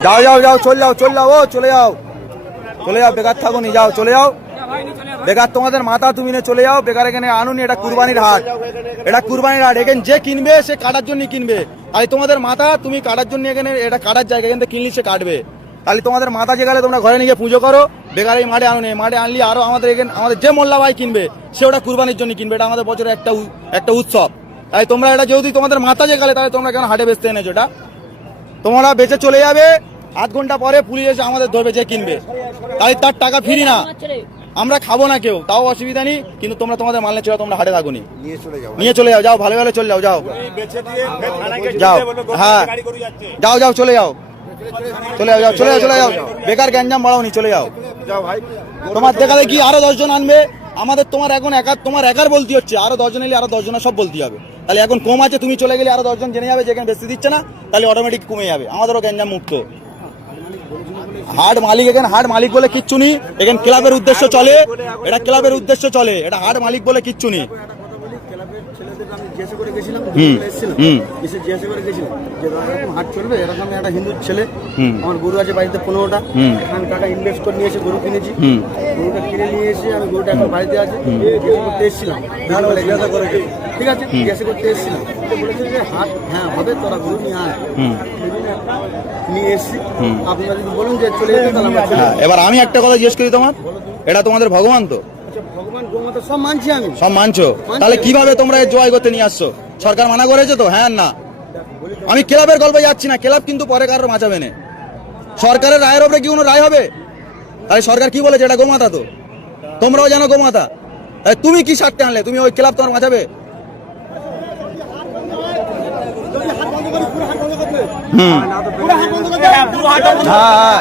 যাও যাও যাও চলে যাও চলে যাও ও চলে যাও চলে যাও বেকার থাকো নি যাও চলে যাও বেকার তোমাদের মাথা তুমি নিয়ে চলে যাও বেকার এখানে আনুনি এটা কুরবানির হাট এটা কুরবানির হাট এখানে যে কিনবে সে কাটার জন্য কিনবে তাই তোমাদের মাথা তুমি কাটার জন্য এখানে এটা কাটার জায়গা এখান থেকে কিনলে সে কাটবে তাহলে তোমাদের মাথা যে গেলে তোমরা ঘরে নিয়ে পুজো করো বেকার এই মাঠে আনুনি মাঠে আনলি আরো আমাদের এখানে আমাদের যে মোল্লা ভাই কিনবে সে ওটা কুরবানির জন্য কিনবে এটা আমাদের বছরের একটা উৎসব তাই তোমরা এটা যেহেতু তোমাদের মাথা যে গেলে তাহলে তোমরা কেন হাটে বেচতে এনেছো এটা তোমরা বেঁচে চলে যাবে আধ ঘন্টা পরে পুলিশ এসে আমাদের ধরবে যে কিনবে তাই তার টাকা ফিরি না আমরা খাবো না কেউ তাও অসুবিধা নেই কিন্তু তোমরা তোমাদের মাল নিয়ে তোমরা হাটে থাকুনি নিয়ে চলে যাও যাও ভালো ভালো চলে যাও যাও যাও হ্যাঁ যাও যাও চলে যাও চলে যাও চলে যাও চলে যাও বেকার গ্যাঞ্জাম বাড়াওনি চলে যাও তোমার দেখালে কি আরো 10 জন আনবে আমাদের তোমার এখন তোমার একার বলতে হচ্ছে আরো 10 জন এলে আরো 10 জনের সব বলতে হবে তাহলে এখন কম আছে তুমি চলে গেলে আরো 10 জন জেনে যাবে যে এখানে বেশি দিচ্ছে না তাহলে অটোমেটিক কমে যাবে আমাদেরও গ্যাঞ্জাম মুক্ত হাট মালিক এখানে হাট মালিক বলে কিচ্ছু নেই এখানে ক্লাবের উদ্দেশ্য চলে এটা ক্লাবের উদ্দেশ্য চলে এটা হাট মালিক বলে কিচ্ছু নেই হিন্দু ছেলে আমার গরু আছে বাড়িতে 15টা টাকা ইনভেস্ট করে নিয়ে এসে গরু কিনেছি গরুটা কিনে নিয়ে এসে আমি গরুটা এখন বাড়িতে আছে করতে এসেছিলাম ঠিক আছে জিজ্ঞাসা করতে এসেছিলাম বলেছে যে হাট হ্যাঁ হবে তোরা গরু নিয়ে আয় নিয়ে এসছি আপনারা যদি বলুন যে চলে যেতে তাহলে এবার আমি একটা কথা জিজ্ঞেস করি তোমার এটা তোমাদের ভগবান তো ভগবান গোমাতা সব মানছি আমি সব মানছো তাহলে কিভাবে তোমরা জয় করতে নিয়ে আসছো সরকার মানা করেছে তো হ্যাঁ না আমি ক্লাবের গল্পে যাচ্ছি না ক্লাব কিন্তু পরে কারোর বাঁচাবে না সরকারের রায়ের উপরে কি কোনো রায় হবে তাহলে সরকার কি বলেছে এটা গোমাতা তো তোমরাও জানো গোমাতা তাহলে তুমি কি স্বার্থে আনলে তুমি ওই ক্লাব তোমার বাঁচাবে হ্যাঁ